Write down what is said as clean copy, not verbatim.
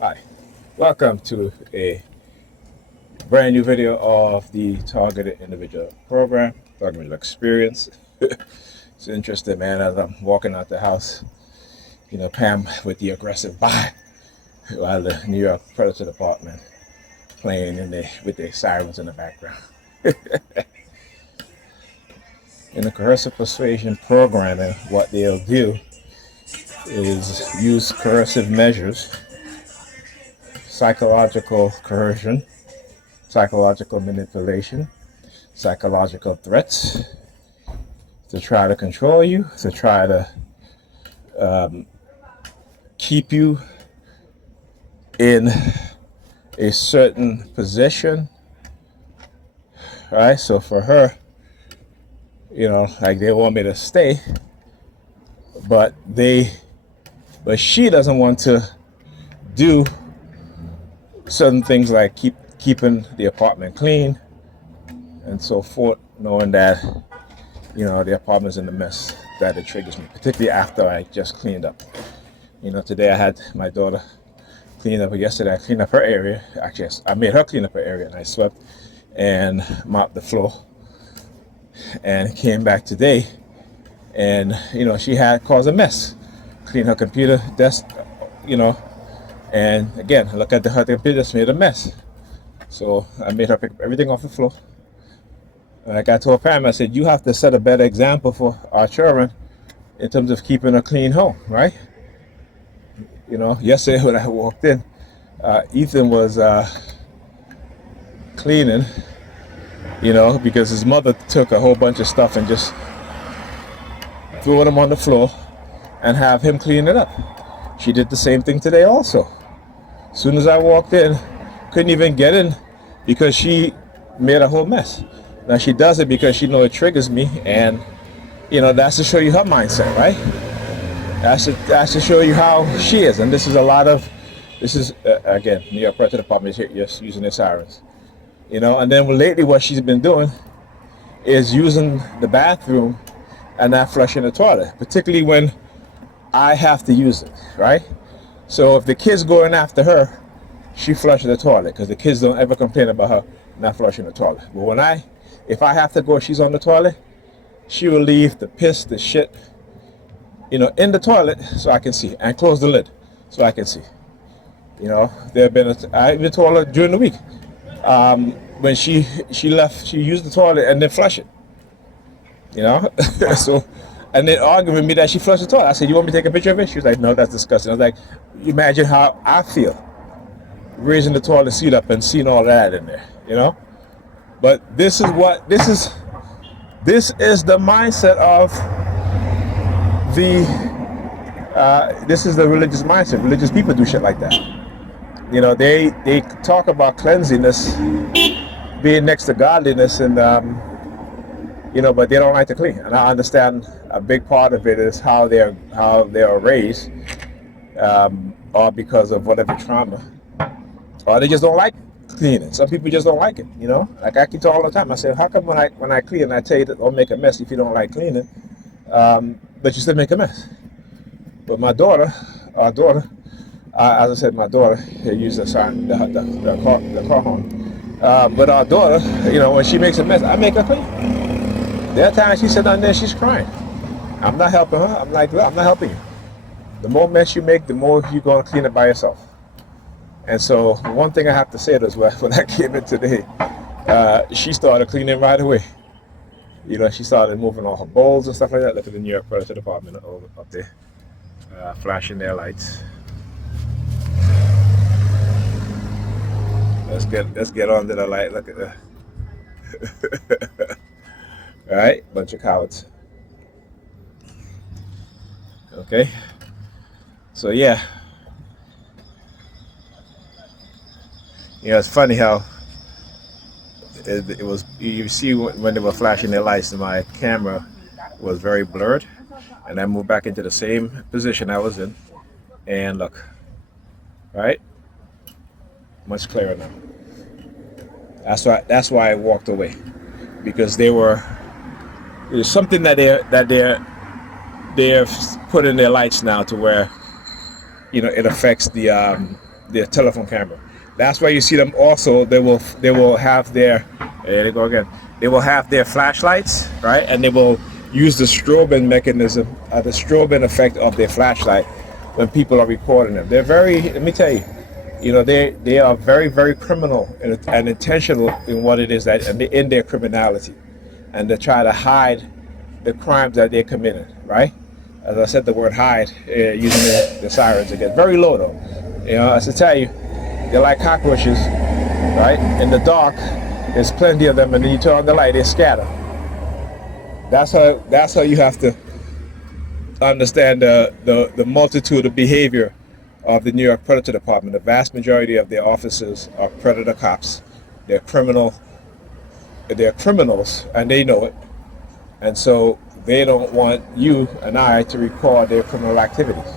Hi, welcome to a brand new video of the Targeted Individual Program, Targeted Experience. It's interesting, man, as I'm walking out the house, Pam with the aggressive bye while the New York Predator Department playing with the sirens in the background. In the coercive persuasion programming, what they'll do is use coercive measures, psychological coercion, psychological manipulation, psychological threats to try to control you, to try to keep you in a certain position, right? So for her, like they want me to stay, but she doesn't want to do certain things like keeping the apartment clean and so forth, knowing that the apartment's in a mess, that it triggers me, particularly after I just cleaned up. Today I had my daughter clean up. Yesterday I cleaned up her area. Actually, I made her clean up her area, and I swept and mopped the floor. And came back today, and she had caused a mess. Clean her computer desk, and again, look at her computer just made a mess. So I made her pick everything off the floor. Like I told Pam, I said, you have to set a better example for our children in terms of keeping a clean home, right? Yesterday when I walked in, Ethan was cleaning, because his mother took a whole bunch of stuff and just threw them on the floor and have him clean it up. She did the same thing today also. As soon as I walked in, couldn't even get in because she made a whole mess. Now she does it because she knows it triggers me, and that's to show you her mindset, right? That's to show you how she is. And this is again, New York Predator Department is here just using their sirens. And then lately what she's been doing is using the bathroom and not flushing the toilet, particularly when I have to use it, right? So if the kids going after her, she flushes the toilet because the kids don't ever complain about her not flushing the toilet. But if I have to go, she's on the toilet, she will leave the piss, the shit, in the toilet so I can see, and close the lid so I can see. I even told her during the week, when she left, she used the toilet and then flush it. So, and then arguing with me that she flushed the toilet. I said, you want me to take a picture of it? She was like, no, that's disgusting. I was like, imagine how I feel raising the toilet seat up and seeing all that in there, But this is the mindset of this is the religious mindset. Religious people do shit like that. They talk about cleanliness being next to godliness, and but they don't like to clean. And I understand a big part of it is how they are raised, or because of whatever trauma, or they just don't like cleaning. Some people just don't like it. Like I keep talking all the time. I say, how come when I clean, I tell you that don't make a mess if you don't like cleaning, but you still make a mess. But our daughter, as I said, my daughter used the car horn. But our daughter, when she makes a mess, I make her clean. There are times she sits down there, she's crying. I'm not helping her. I'm like, look, I'm not helping you. The more mess you make, the more you're going to clean it by yourself. And so one thing I have to say is when I came in today, she started cleaning right away. She started moving all her bowls and stuff like that. Look at the New York Predator Department up there, flashing their lights. Let's get under the light. Look at that. All right, bunch of cowards. Okay, so yeah, it's funny how it was. You see when they were flashing their lights, my camera was very blurred, and I moved back into the same position I was in, and look, right, much clearer now. That's why I walked away, because there's something that they're putting their lights now to where it affects the their telephone camera. That's why you see them also. They will have their, there they go again. They will have their flashlights, right, and they will use the strobing mechanism, the strobing effect of their flashlight when people are recording them. They're very. Let me tell you, they are very very criminal and intentional in what it is that and in their criminality, and they try to hide the crimes that they're committing, right? As I said, the word hide using the sirens again. Very low though. As I tell you, they're like cockroaches, right? In the dark, there's plenty of them, and then you turn on the light, they scatter. That's how you have to understand the multitude of behavior of the New York Predator Department. The vast majority of their officers are predator cops. They're criminal. They're criminals, and they know it. And so they don't want you and I to record their criminal activities.